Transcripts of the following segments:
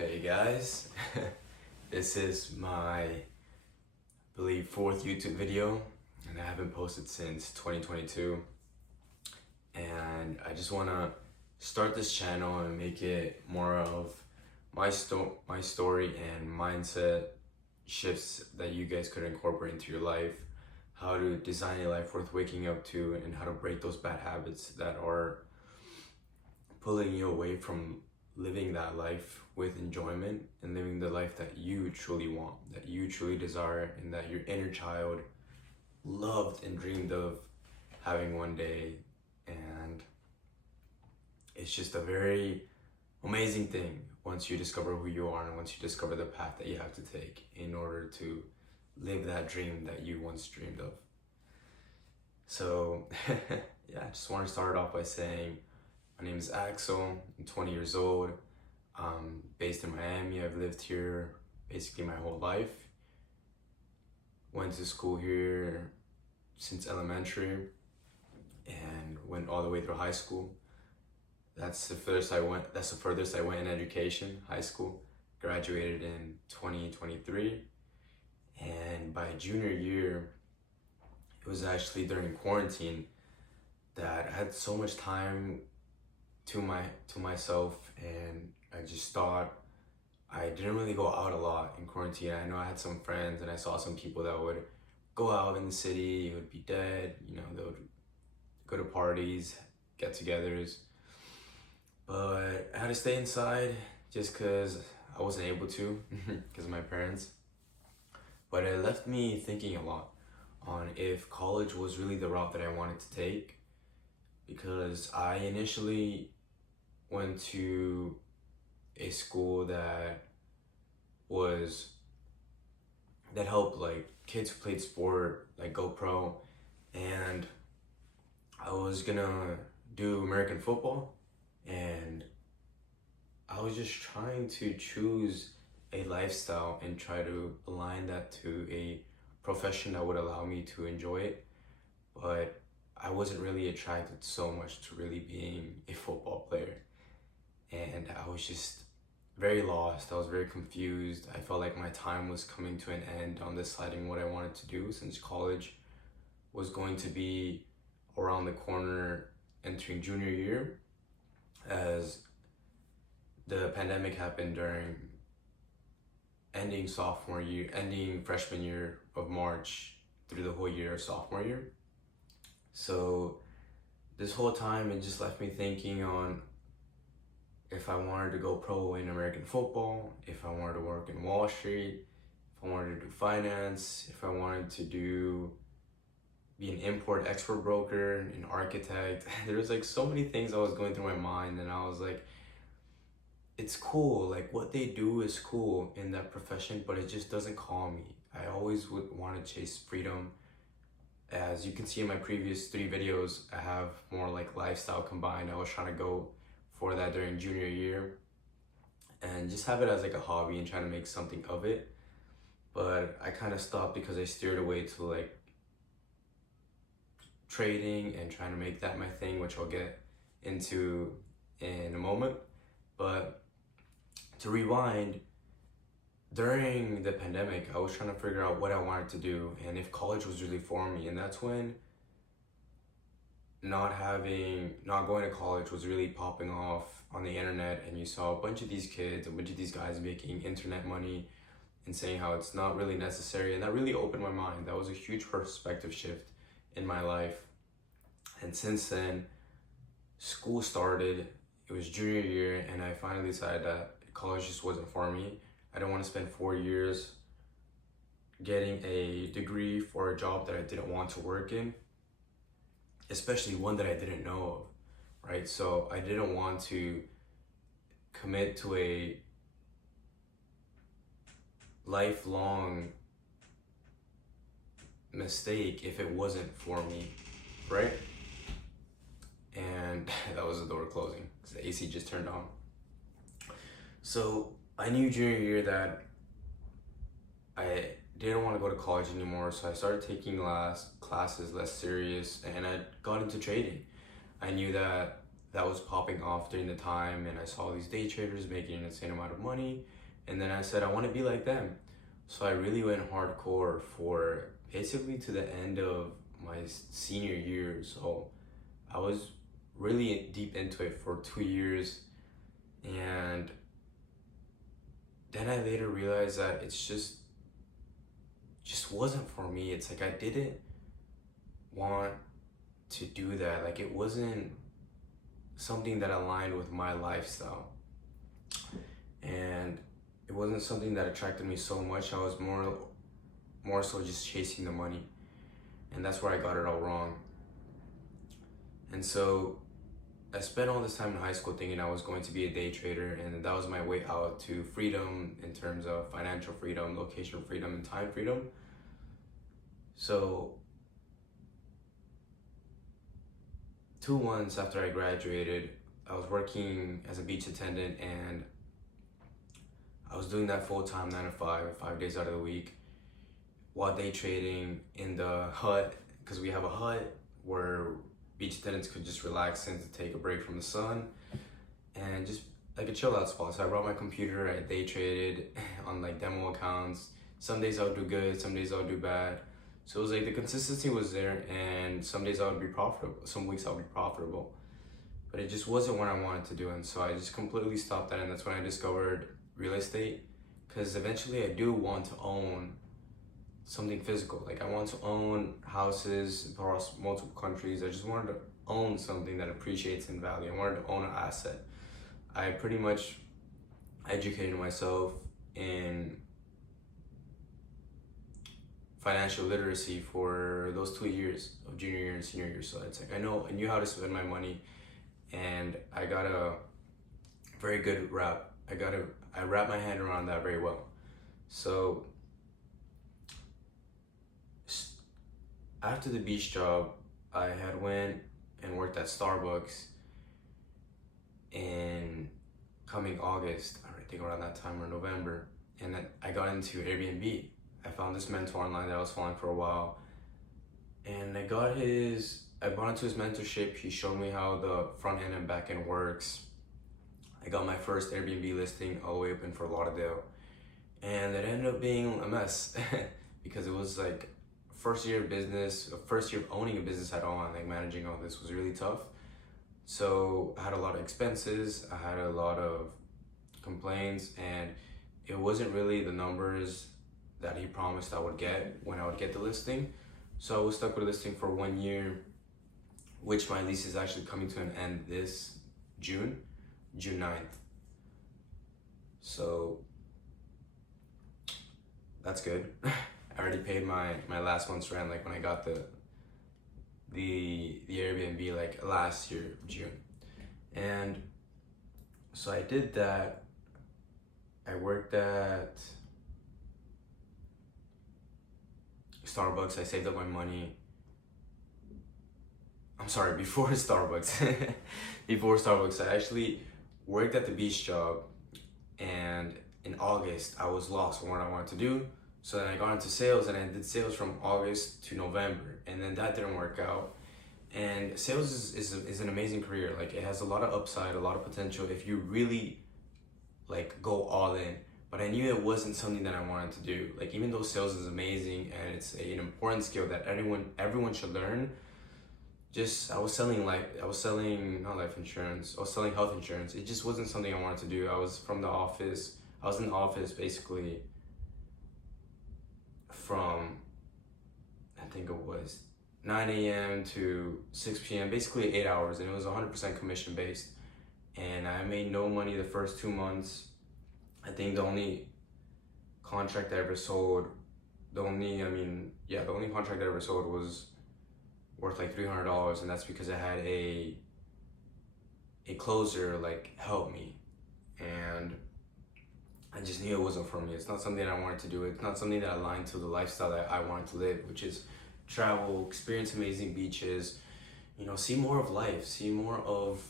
Hey guys, this is my, I believe, fourth YouTube video, and I haven't posted since 2022. And I just want to start this channel and make it more of my story and mindset shifts that you guys could incorporate into your life, how to design a life worth waking up to, and how to break those bad habits that are pulling you away from living that life with enjoyment and living the life that you truly want, that you truly desire, and that your inner child loved and dreamed of having one day. And it's just a very amazing thing once you discover who you are and once you discover the path that you have to take in order to live that dream that you once dreamed of. So yeah, I just want to start off by saying my name is Axel. I'm 20 years old. Based in Miami. I've lived here basically my whole life. Went to school here since elementary and went all the way through high school. That's the furthest I went in education, high school. Graduated in 2023. And by junior year, it was actually during quarantine that I had so much time to myself, and I just thought I didn't really go out a lot in quarantine. I know I had some friends and I saw some people that would go out in the city, it would be dead, they would go to parties, get-togethers. But I had to stay inside just because I wasn't able to because of my parents. But it left me thinking a lot on if college was really the route that I wanted to take, because I initially went to a school that helped like kids who played sport like go pro, and I was gonna do American football, and I was just trying to choose a lifestyle and try to align that to a profession that would allow me to enjoy it. But I wasn't really attracted so much to really being a football player. And I was just very lost. I was very confused. I felt like my time was coming to an end on deciding what I wanted to do, since college was going to be around the corner entering junior year, as the pandemic happened during ending freshman year of March through the whole year of sophomore year. So this whole time it just left me thinking on if I wanted to go pro in American football, if I wanted to work in Wall Street, if I wanted to do finance, if I wanted to be an import-export broker, an architect. There was like so many things that was going through my mind, and I was like, it's cool, like what they do is cool in that profession, but it just doesn't call me. I always would want to chase freedom. As you can see in my previous 3 videos, I have more like lifestyle combined. I was trying to go for that during junior year and just have it as like a hobby and trying to make something of it. But I kind of stopped because I steered away to like trading and trying to make that my thing, which I'll get into in a moment. But to rewind, during the pandemic, I was trying to figure out what I wanted to do and if college was really for me. And that's when not going to college was really popping off on the internet, and you saw a bunch of these kids, a bunch of these guys making internet money and saying how it's not really necessary. And that really opened my mind. That was a huge perspective shift in my life. And since then, school started. It was junior year, and I finally decided that college just wasn't for me. I didn't want to spend 4 years getting a degree for a job that I didn't want to work in, especially one that I didn't know of, right? So I didn't want to commit to a lifelong mistake if it wasn't for me, right? And that was the door closing because the AC just turned on. So I knew junior year that I didn't want to go to college anymore, so I started taking classes less serious, and I got into trading. I knew that that was popping off during the time, and I saw these day traders making an insane amount of money, and then I said I want to be like them. So I really went hardcore for basically to the end of my senior year. So I was really deep into it for 2 years, and then I later realized that it's just wasn't for me. It's like I didn't want to do that. Like it wasn't something that aligned with my lifestyle, and it wasn't something that attracted me so much. I was more so just chasing the money, and that's where I got it all wrong. And so I spent all this time in high school thinking I was going to be a day trader, and that was my way out to freedom in terms of financial freedom, location freedom, and time freedom. So 2 months after I graduated, I was working as a beach attendant, and I was doing that full time, 9 to 5, 5 days out of the week, while day trading in the hut, because we have a hut where beach attendants could just relax and to take a break from the sun and just like a chill out spot. So I brought my computer, I day traded on like demo accounts. Some days I would do good, some days I would do bad. So it was like the consistency was there, and some days I would be profitable, some weeks I would be profitable. But it just wasn't what I wanted to do, and so I just completely stopped that, and that's when I discovered real estate, because eventually I do want to own something physical. Like I want to own houses across multiple countries. I just wanted to own something that appreciates in value. I wanted to own an asset. I pretty much educated myself in financial literacy for those 2 years of junior year and senior year. So it's like I knew how to spend my money, and I got a very good wrap. I wrapped my hand around that very well. So after the beach job, I had went and worked at Starbucks in coming August, I think around that time, or November, and then I got into Airbnb. I found this mentor online that I was following for a while, and I bought into his mentorship. He showed me how the front end and back end works. I got my first Airbnb listing all the way up in Fort Lauderdale, and it ended up being a mess because it was like first year of business, first year of owning a business at all, and like managing all this was really tough. So I had a lot of expenses, I had a lot of complaints, and it wasn't really the numbers that he promised I would get when I would get the listing. So I was stuck with a listing for 1 year, which my lease is actually coming to an end this June 9th. So that's good. I already paid my last month's rent, like when I got the Airbnb like last year, June. And so I did that. I worked at Starbucks. I saved up my money. I'm sorry, before Starbucks. Before Starbucks, I actually worked at the beach job, and in August I was lost on what I wanted to do. So then I got into sales, and I did sales from August to November, and then that didn't work out. And sales is an amazing career. Like it has a lot of upside, a lot of potential if you really like go all in. But I knew it wasn't something that I wanted to do. Like even though sales is amazing and it's an important skill that everyone should learn, I was selling not life insurance, I was selling health insurance. It just wasn't something I wanted to do. I was in the office basically from, I think it was 9 a.m. to 6 p.m., basically 8 hours, and it was 100% commission based. And I made no money the first 2 months. I think the only contract I ever sold, the only contract I ever sold was worth like $300, and that's because I had a closer like help me, and I just knew it wasn't for me. It's not something I wanted to do. It's not something that aligned to the lifestyle that I wanted to live, which is travel, experience amazing beaches, see more of life, see more of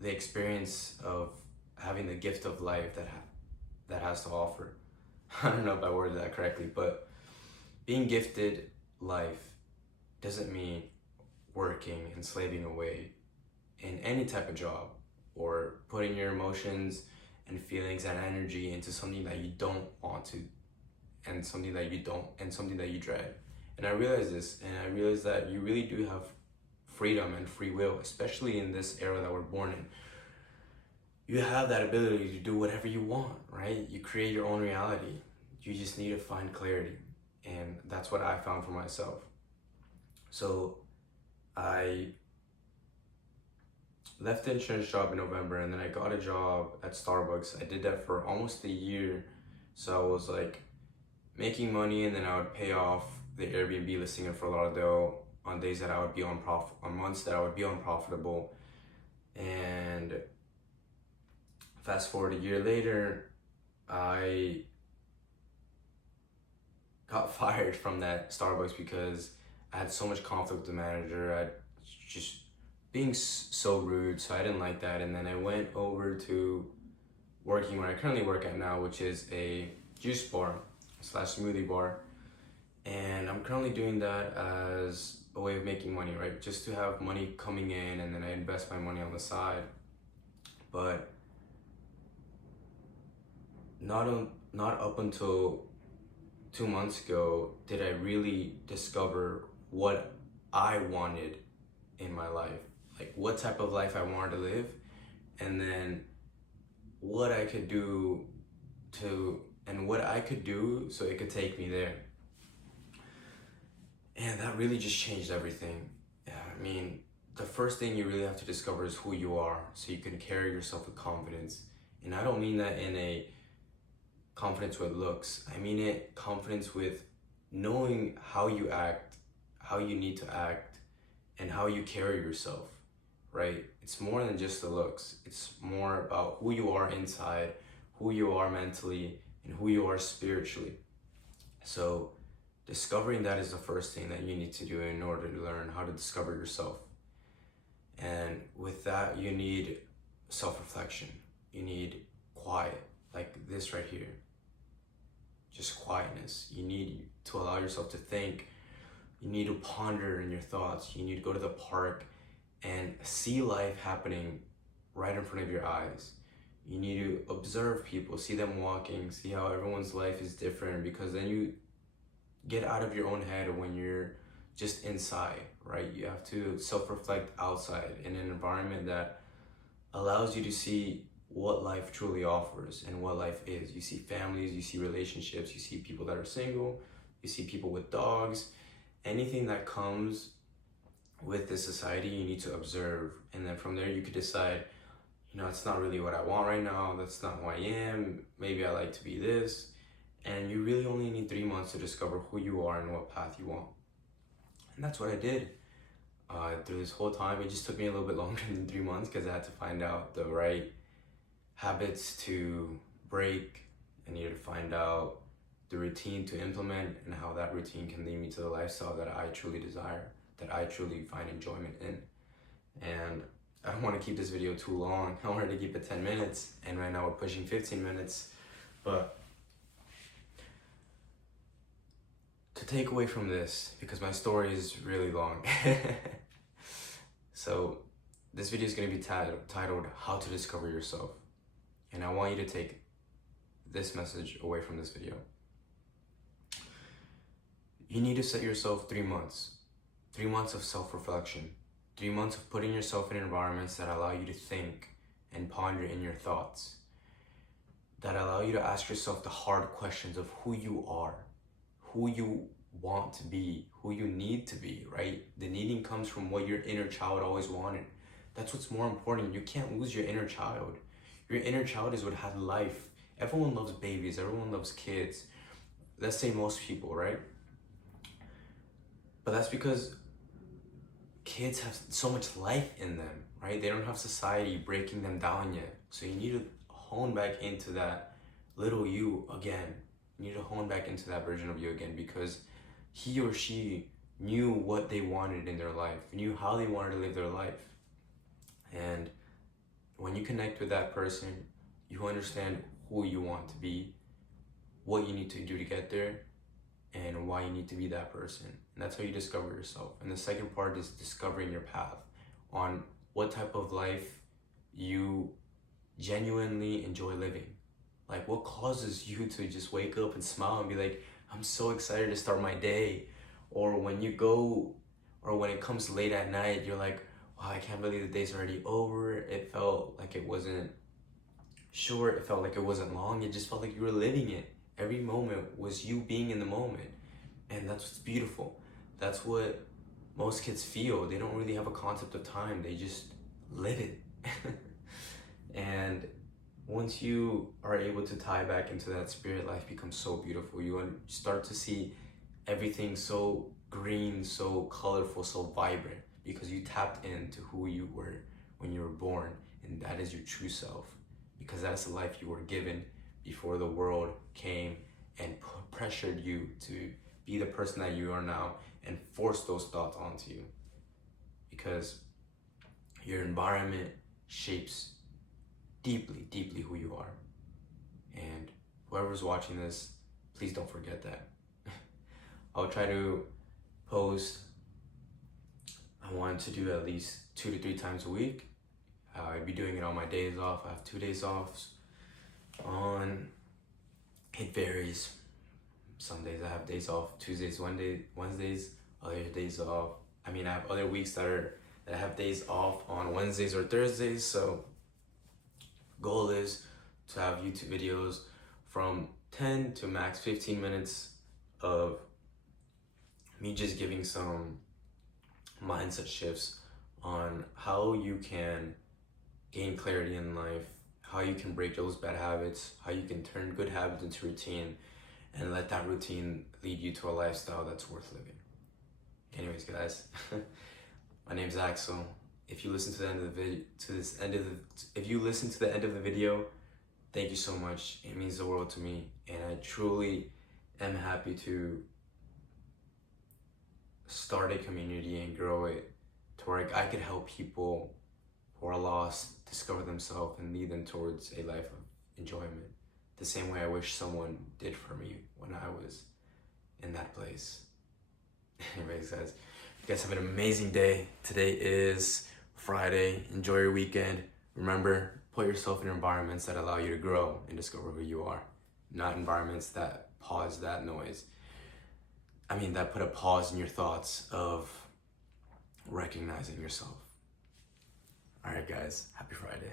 the experience of having the gift of life that has to offer. I don't know if I worded that correctly, but being gifted life doesn't mean working and slaving away in any type of job, or putting your emotions and feelings and energy into something that you don't want to, and something that you dread. And I realized this, and I realized that you really do have freedom and free will, especially in this era that we're born in. You have that ability to do whatever you want, right? You create your own reality. You just need to find clarity. And that's what I found for myself. So I left the insurance job in November, and then I got a job at Starbucks. I did that for almost a year. So I was like making money, and then I would pay off the Airbnb listing in Fort Lauderdale on days that I would be on months that I would be unprofitable. And fast forward a year later, I got fired from that Starbucks because I had so much conflict with the manager. I just being so rude, so I didn't like that. And then I went over to working where I currently work at now, which is a juice bar / smoothie bar. And I'm currently doing that as a way of making money, right? Just to have money coming in, and then I invest my money on the side. But not up until 2 months ago did I really discover what I wanted in my life, like what type of life I wanted to live, and then what I could do so it could take me there. And that really just changed everything. Yeah, I mean, the first thing you really have to discover is who you are, so you can carry yourself with confidence. And I don't mean that in a confidence with looks. I mean it confidence with knowing how you act, how you need to act, and how you carry yourself, right? It's more than just the looks. It's more about who you are inside, who you are mentally, and who you are spiritually. So discovering that is the first thing that you need to do in order to learn how to discover yourself. And with that, you need self-reflection. You need quiet, like this right here. Just quietness. You need to allow yourself to think. You need to ponder in your thoughts. You need to go to the park and see life happening right in front of your eyes. You need to observe people, see them walking, see how everyone's life is different, because then you get out of your own head when you're just inside, right? You have to self-reflect outside in an environment that allows you to see what life truly offers and what life is. You see families, you see relationships, you see people that are single, you see people with dogs. Anything that comes with this society, you need to observe. And then from there, you could decide, it's not really what I want right now. That's not who I am. Maybe I like to be this. And you really only need 3 months to discover who you are and what path you want. And that's what I did. Through this whole time, it just took me a little bit longer than 3 months because I had to find out the right habits to break. I needed to find out the routine to implement and how that routine can lead me to the lifestyle that I truly desire, that I truly find enjoyment in. And I don't want to keep this video too long. I wanted to keep it 10 minutes, and right now we're pushing 15 minutes. But to take away from this, because my story is really long, so this video is going to be titled How to Discover Yourself. And I want you to take this message away from this video. You need to set yourself 3 months. 3 months of self-reflection. 3 months of putting yourself in environments that allow you to think and ponder in your thoughts. That allow you to ask yourself the hard questions of who you are, who you want to be, who you need to be, right? The needing comes from what your inner child always wanted. That's what's more important. You can't lose your inner child. Your inner child is what had life. Everyone loves babies. Everyone loves kids. Let's say most people, right? But that's because kids have so much life in them, right? They don't have society breaking them down yet. So you need to hone back into that little you again. You need to hone back into that version of you again, because he or she knew what they wanted in their life, knew how they wanted to live their life. And when you connect with that person, you understand who you want to be, what you need to do to get there, and why you need to be that person. And that's how you discover yourself. And the second part is discovering your path on what type of life you genuinely enjoy living. Like, what causes you to just wake up and smile and be like, I'm so excited to start my day? Or when you go, or when it comes late at night, you're like, wow, I can't believe the day's already over. It felt like it wasn't short, it felt like it wasn't long, it just felt like you were living it. Every moment was you being in the moment. And that's what's beautiful. That's what most kids feel. They don't really have a concept of time, they just live it. And once you are able to tie back into that spirit, life becomes so beautiful. You start to see everything so green, so colorful, so vibrant, because you tapped into who you were when you were born, and that is your true self, because that's the life you were given before the world came and pressured you to be the person that you are now and forced those thoughts onto you. Because your environment shapes deeply, deeply who you are. And whoever's watching this, please don't forget that. I'll try to post, I want to do at least 2 to 3 times a week. I'd be doing it on my days off. I have 2 days off. It varies. Some days I have days off, Tuesdays, Wednesdays, other days off. I have other weeks that I have days off on Wednesdays or Thursdays. So goal is to have YouTube videos from 10 to max 15 minutes of me just giving some mindset shifts on how you can gain clarity in life, how you can break those bad habits, how you can turn good habits into routine, and let that routine lead you to a lifestyle that's worth living. Anyways, guys, my name's Axel. If you listen to the end of the video, if you listen to the end of the video, thank you so much. It means the world to me, and I truly am happy to start a community and grow it to where I could help people who are lost discover themselves and lead them towards a life of enjoyment, the same way I wish someone did for me when I was in that place. Anyways, guys, you guys have an amazing day. Today is Friday. Enjoy your weekend. Remember, put yourself in environments that allow you to grow and discover who you are, not environments that pause that noise. That put a pause in your thoughts of recognizing yourself. All right, guys, happy Friday.